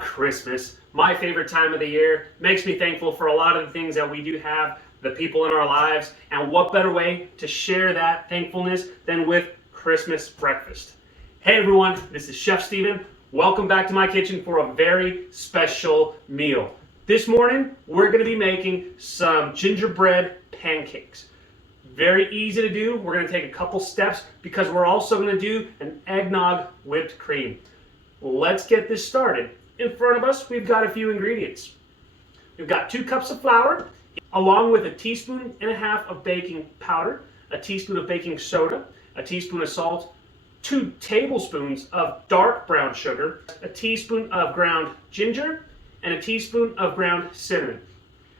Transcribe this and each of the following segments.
Christmas, my favorite time of the year, makes me thankful for a lot of the things that we do have, the people in our lives, and what better way to share that thankfulness than with Christmas breakfast. Hey everyone, this is Chef Steven. Welcome back to my kitchen for a very special meal. This morning, we're going to be making some gingerbread pancakes. Very easy to do. We're going to take a couple steps because we're also going to do an eggnog whipped cream. Let's get this started. In front of us, we've got a few ingredients. We've got 2 cups of flour, along with a teaspoon and a half of baking powder, a teaspoon of baking soda, a teaspoon of salt, 2 tablespoons of dark brown sugar, a teaspoon of ground ginger, and a teaspoon of ground cinnamon.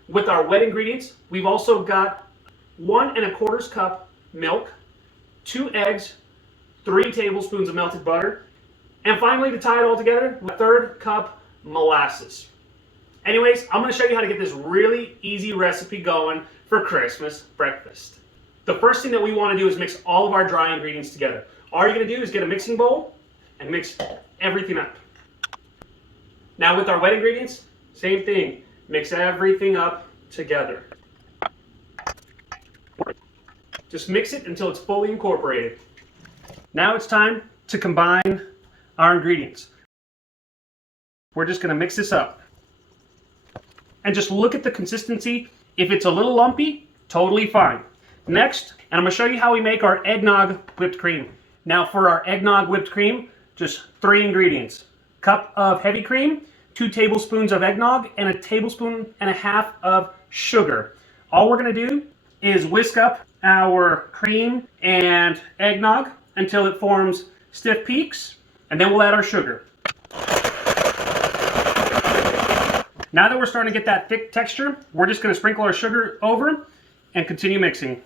With our wet ingredients, we've also got 1 1/4 cup milk, 2 eggs, 3 tablespoons of melted butter, and finally, to tie it all together, 1/3 cup molasses. Anyways, I'm going to show you how to get this really easy recipe going for Christmas breakfast. The first thing that we want to do is mix all of our dry ingredients together. All you're going to do is get a mixing bowl and mix everything up. Now with our wet ingredients, same thing. Mix everything up together. Just mix it until it's fully incorporated. Now it's time to combine our ingredients. We're just going to mix this up. And just look at the consistency. If it's a little lumpy, totally fine. Next, and I'm going to show you how we make our eggnog whipped cream. Now for our eggnog whipped cream, just 3 ingredients. Cup of heavy cream, 2 tablespoons of eggnog, and a tablespoon and a half of sugar. All we're going to do is whisk up our cream and eggnog until it forms stiff peaks, and then we'll add our sugar. Now that we're starting to get that thick texture, we're just going to sprinkle our sugar over and continue mixing.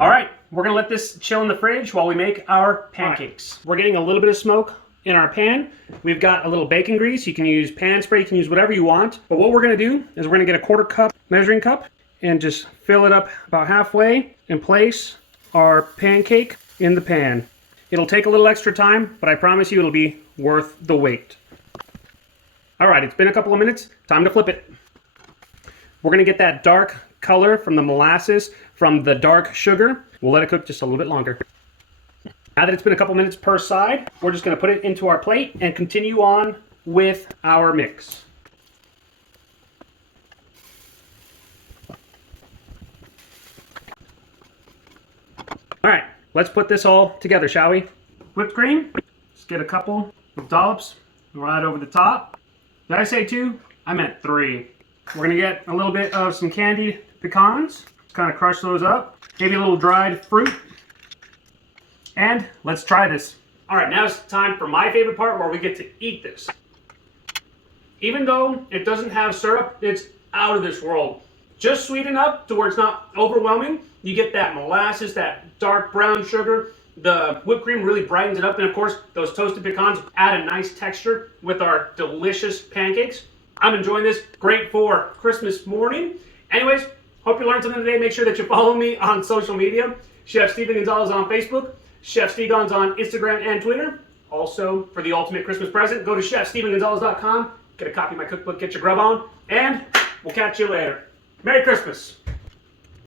All right, we're going to let this chill in the fridge while we make our pancakes. We're getting a little bit of smoke in our pan. We've got a little bacon grease. You can use pan spray, you can use whatever you want. But what we're going to do is we're going to get a 1/4 cup measuring cup and just fill it up about halfway and place our pancake in the pan. It'll take a little extra time, but I promise you it'll be worth the wait. All right, it's been a couple of minutes. Time to flip it. We're going to get that dark color from the molasses, from the dark sugar. We'll let it cook just a little bit longer. Now that it's been a couple minutes per side, we're just going to put it into our plate and continue on with our mix. All right, let's put this all together, shall we? Whipped cream, just get a couple of dollops right over the top. Did I say 2? I meant 3. We're gonna get a little bit of some candied pecans, kind of crush those up, maybe a little dried fruit, and let's try this. All right, now it's time for my favorite part where we get to eat this. Even though it doesn't have syrup, it's out of this world. Just sweet enough to where it's not overwhelming. You get that molasses, that dark brown sugar. The whipped cream really brightens it up. And of course, those toasted pecans add a nice texture with our delicious pancakes. I'm enjoying this. Great for Christmas morning. Anyways, hope you learned something today. Make sure that you follow me on social media. Chef Steven Gonzalez on Facebook. Chef Stegon's on Instagram and Twitter. Also, for the ultimate Christmas present, go to chefstevengonzalez.com. Get a copy of my cookbook, Getcha Grub On. And we'll catch you later. Merry Christmas.